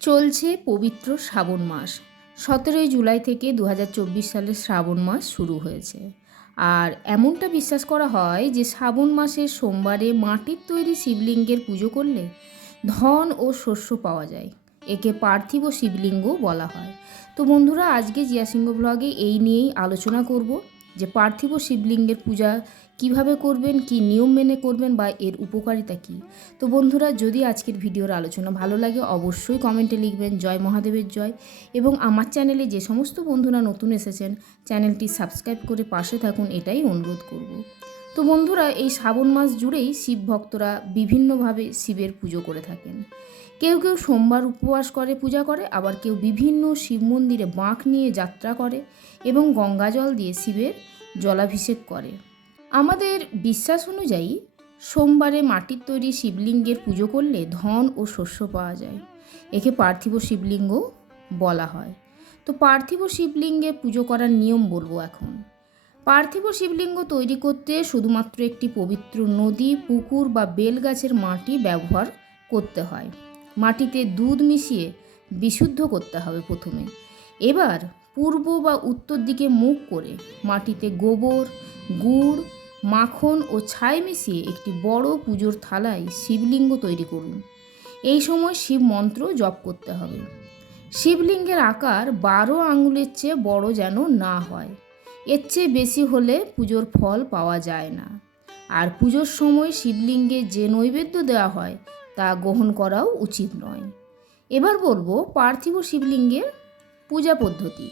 চলছে পবিত্র শ্রাবণ মাস। সতেরোই জুলাই থেকে দু হাজার চব্বিশ সালের শ্রাবণ মাস শুরু হয়েছে। আর এমনটা বিশ্বাস করা হয় যে শ্রাবণ মাসের সোমবারে মাটির তৈরি শিবলিঙ্গের পুজো করলে ধন ও শস্য পাওয়া যায়। একে পার্থিব শিবলিঙ্গ বলা হয়। তো বন্ধুরা, আজকে জিয়াসিংহ ব্লগে এই নিয়েই আলোচনা করব। যে পার্থিব শিবলিঙ্গের পূজা কীভাবে করবেন, কি নিয়ম মেনে করবেন বা এর উপকারিতা কি? তো বন্ধুরা, যদি আজকের ভিডিওর আলোচনা ভালো লাগে, অবশ্যই কমেন্টে লিখবেন, জয় মহাদেবের জয়। এবং আমার চ্যানেলে যে সমস্ত বন্ধুরা নতুন এসেছেন, চ্যানেলটি সাবস্ক্রাইব করে পাশে থাকুন, এটাই অনুরোধ করব। তো বন্ধুরা, এই শ্রাবণ মাস জুড়েই শিব ভক্তরা বিভিন্নভাবে শিবের পুজো করে থাকেন। কেউ কেউ সোমবার উপবাস করে, পূজা করে, আবার কেউ বিভিন্ন শিব মন্দিরে বাঁক নিয়ে যাত্রা করে এবং গঙ্গা জল দিয়ে শিবের জলাভিষেক করে। আমাদের বিশ্বাস অনুযায়ী, সোমবারে মাটির তৈরি শিবলিঙ্গের পুজো করলে ধন ও শস্য পাওয়া যায়। একে পার্থিব শিবলিঙ্গ বলা হয়। তো পার্থিব শিবলিঙ্গে পুজো করার নিয়ম বলব এখন। পার্থিব শিবলিঙ্গ তৈরি করতে শুধুমাত্র একটি পবিত্র নদী, পুকুর বা বেল গাছের মাটি ব্যবহার করতে হয়। মাটিতে দুধ মিশিয়ে বিশুদ্ধ করতে হবে প্রথমে। এবার পূর্ব বা উত্তর দিকে মুখ করে মাটিতে গোবর, গুড়, মাখন ও ছাই মিশিয়ে একটি বড় পুজোর থালায় শিবলিঙ্গ তৈরি করুন। এই সময় শিব মন্ত্র জপ করতে হবে। শিবলিঙ্গের আকার বারো আঙুলের চেয়ে বড় যেন না হয়। এর চেয়ে বেশি হলে পুজোর ফল পাওয়া যায় না। আর পুজোর সময় শিবলিঙ্গে যে নৈবেদ্য দেওয়া হয়, তা গ্রহণ করাও উচিত নয়। এবার বলব পার্থিব শিবলিঙ্গের পূজা পদ্ধতি।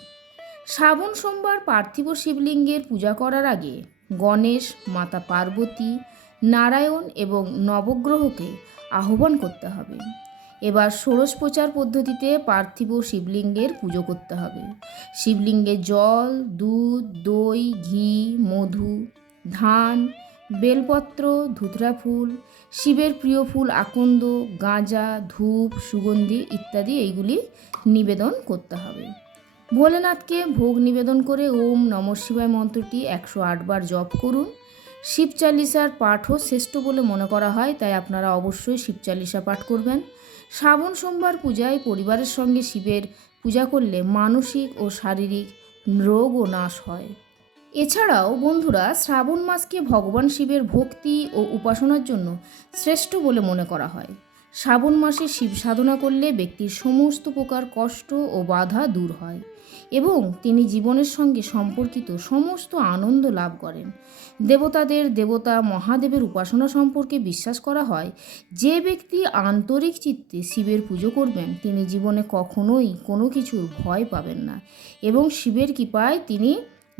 শ্রাবণ সোমবার পার্থিব শিবলিঙ্গের পূজা করার আগে গণেশ, মাতা পার্বতী, নারায়ণ এবং নবগ্রহকে আহ্বান করতে হবে। এবার ষোড়শ প্রচার পদ্ধতিতে পার্থিব শিবলিঙ্গের পুজো করতে হবে। শিবলিঙ্গে জল, দুধ, দই, ঘি, মধু, ধান, বেলপত্র, ধুতরা ফুল, শিবের প্রিয় ফুল আকন্দ, গাঁজা, ধূপ, সুগন্ধি ইত্যাদি এইগুলি নিবেদন করতে হবে। ভোলেনাথকে ভোগ নিবেদন করে ওম নম শিবায় মন্ত্রটি একশো আটবার জপ করুন। শিব চালিসার পাঠও শ্রেষ্ঠ বলে মনে করা হয়, তাই আপনারা অবশ্যই শিব চালিসা পাঠ করবেন। শ্রাবণ সোমবার পূজায় পরিবারের সঙ্গে শিবের পূজা করলে মানসিক ও শারীরিক রোগও নাশ হয়। এছাড়াও বন্ধুরা, শ্রাবণ মাসকে ভগবান শিবের ভক্তি ও উপাসনার জন্য শ্রেষ্ঠ বলে মনে করা হয়। শ্রাবণ মাসে শিব সাধনা করলে ব্যক্তির সমস্ত প্রকার কষ্ট ও বাধা দূর হয় এবং তিনি জীবনের সঙ্গে সম্পর্কিত সমস্ত আনন্দ লাভ করেন। দেবতাদের দেবতা মহাদেবের উপাসনা সম্পর্কে বিশ্বাস করা হয়, যে ব্যক্তি আন্তরিক চিত্তে শিবের পুজো করবেন, তিনি জীবনে কখনোই কোনো কিছুর ভয় পাবেন না এবং শিবের কৃপায় তিনি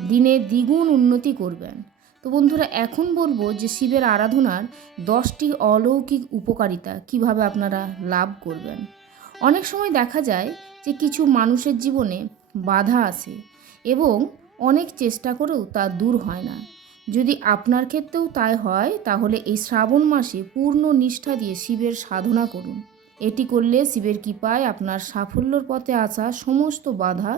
দিনে দ্বিগুণ উন্নতি করবেন। তো বন্ধুরা, এখন বলব যে শিবের আরাধনার দশটি অলৌকিক উপকারিতা কীভাবে আপনারা লাভ করবেন। অনেক সময় দেখা যায় যে কিছু মানুষের জীবনে বাধা আসে এবং অনেক চেষ্টা করেও তা দূর হয় না। যদি আপনার ক্ষেত্রেও তাই হয়, তাহলে এই শ্রাবণ মাসে পূর্ণ নিষ্ঠা দিয়ে শিবের সাধনা করুন। এটি করলে শিবের কৃপায় আপনার সাফল্যর পথে আসা সমস্ত বাধা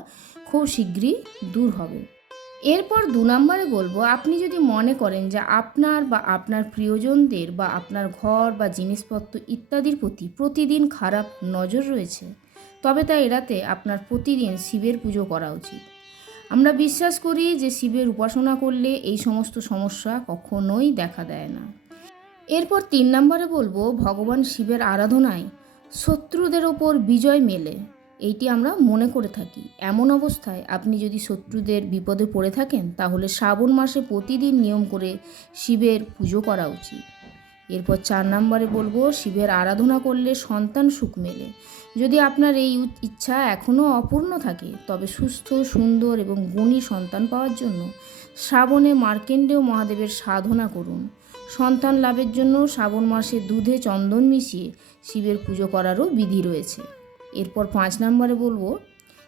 খুব শীঘ্রই দূর হবে। এরপর দু নম্বরে বলব, আপনি যদি মনে করেন যে আপনার বা আপনার প্রিয়জনদের বা আপনার ঘর বা জিনিসপত্র ইত্যাদির প্রতি প্রতিদিন খারাপ নজর রয়েছে, তবে তা এড়াতে আপনার প্রতিদিন শিবের পুজো করা উচিত। আমরা বিশ্বাস করি যে শিবের উপাসনা করলে এই সমস্ত সমস্যা কখনোই দেখা দেয় না। এরপর তিন নম্বরে বলব, ভগবান শিবের আরাধনায় শত্রুদের ওপর বিজয় মেলে। এইটি আমরা মনে করে থাকি। এমন অবস্থায় আপনি যদি শত্রুদের বিপদে পড়ে থাকেন, তাহলে শ্রাবণ মাসে প্রতিদিন নিয়ম করে শিবের পুজো করা উচিত। এরপর চার নম্বরে বলব, শিবের আরাধনা করলে সন্তান সুখ মেলে। যদি আপনার এই ইচ্ছা এখনও অপূর্ণ থাকে, তবে সুস্থ, সুন্দর এবং গুণী সন্তান পাওয়ার জন্য শ্রাবণে মার্কেন্ডেয় মহাদেবের সাধনা করুন। সন্তান লাভের জন্য শ্রাবণ মাসে দুধে চন্দন মিশিয়ে শিবের পুজো করারও বিধি রয়েছে। এরপর পাঁচ নম্বরে বলব,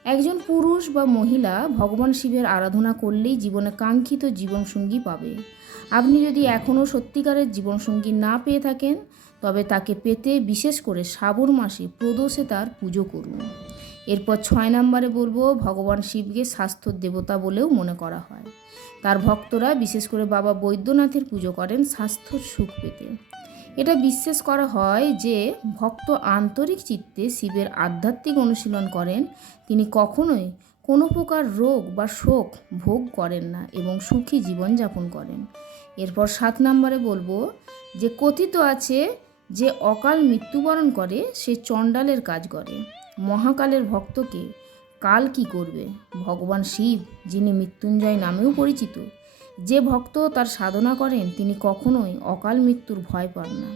একজন পুরুষ বা মহিলা ভগবান শিবের আরাধনা করলেই জীবনে কাঙ্ক্ষিত জীবনসঙ্গী পাবে। আপনি যদি এখনও সত্যিকারের জীবনসঙ্গী না পেয়ে থাকেন, তবে তাকে পেতে বিশেষ করে শ্রাবণ মাসে প্রদোষে তার পুজো করুন। এরপর ছয় নম্বরে বলব, ভগবান শিবকে স্বাস্থ্যর দেবতা বলেও মনে করা হয়। তার ভক্তরা বিশেষ করে বাবা বৈদ্যনাথের পুজো করেন স্বাস্থ্যর সুখ পেতে। এটা বিশ্বাস করা হয় যে ভক্ত আন্তরিক চিত্তে শিবের আধ্যাত্মিক অনুশীলন করেন। তিনি কখনোই কোনো প্রকার রোগ বা শোক ভোগ করেন না এবং সুখী জীবনযাপন করেন। এরপর সাত নম্বরে বলব যে কথিত আছে যে অকাল মৃত্যুবরণ করে সে চণ্ডালের কাজ করে। মহাকালের ভক্তকে কাল কি করবে? ভগবান শিব, যিনি মৃত্যুঞ্জয় নামেও পরিচিত যে ভক্ত তার সাধনা করেন, তিনি কখনোই অকাল মৃত্যুর ভয় পান না।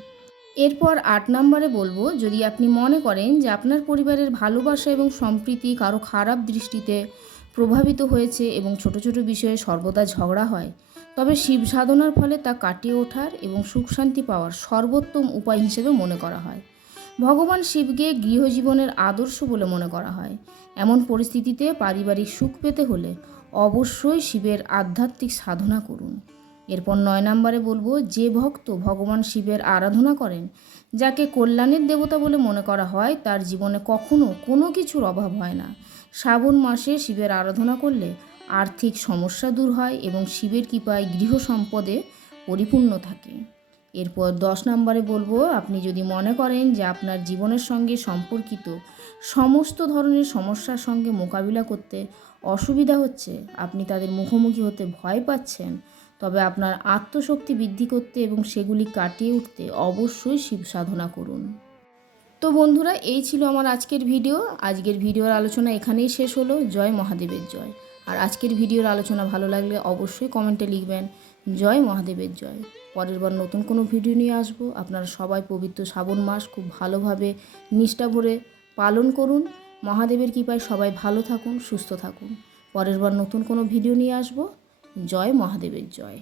এরপর আট নম্বরে বলব, যদি আপনি মনে করেন যে আপনার পরিবারের ভালোবাসা এবং সম্প্রীতি কারও খারাপ দৃষ্টিতে প্রভাবিত হয়েছে এবং ছোট ছোট বিষয়ে সর্বদা ঝগড়া হয়, তবে শিব সাধনার ফলে তা কাটিয়ে ওঠার এবং সুখ শান্তি পাওয়ার সর্বোত্তম উপায় হিসেবে মনে করা হয়। ভগবান শিবকে গৃহজীবনের আদর্শ বলে মনে করা হয়। এমন পরিস্থিতিতে পারিবারিক সুখ পেতে হলে অবশ্যই শিবের আধ্যাত্মিক সাধনা করুন। এরপর নয় নম্বরে বলব, যে ভক্ত ভগবান শিবের আরাধনা করেন, যাকে কল্যাণের দেবতা বলে মনে করা হয়, তার জীবনে কখনো কোনো কিছুর অভাব হয় না। শ্রাবণ মাসে শিবের আরাধনা করলে আর্থিক সমস্যা দূর হয় এবং শিবের কৃপায় গৃহ সম্পদে পরিপূর্ণ থাকে। এরপর দশ নম্বরে বলব, আপনি যদি মনে করেন যে আপনার জীবনের সঙ্গে সম্পর্কিত সমস্ত ধরনের সমস্যার সঙ্গে মোকাবিলা করতে অসুবিধা হচ্ছে, আপনি তাদের মুখোমুখি হতে ভয় পাচ্ছেন, তবে আপনার আত্মশক্তি বৃদ্ধি করতে এবং সেগুলি কাটিয়ে উঠতে অবশ্যই শিব সাধনা করুন। তো বন্ধুরা, এই ছিল আমার আজকের ভিডিও। আজকের ভিডিওর আলোচনা এখানেই শেষ হলো। জয় মহাদেবের জয়। আর আজকের ভিডিওর আলোচনা ভালো লাগলে অবশ্যই কমেন্টে লিখবেন, জয় মহাদেবের জয়। পরের বার নতুন কোনো ভিডিও নিয়ে আসব। আপনারা সবাই পবিত্র শ্রাবণ মাস খুব ভালোভাবে নিষ্ঠা ভরে পালন করুন। মহাদেবের কৃপায় সবাই ভালো থাকুন, সুস্থ থাকুন। পরের বার নতুন কোনো ভিডিও নিয়ে আসব। জয় মহাদেবের জয়।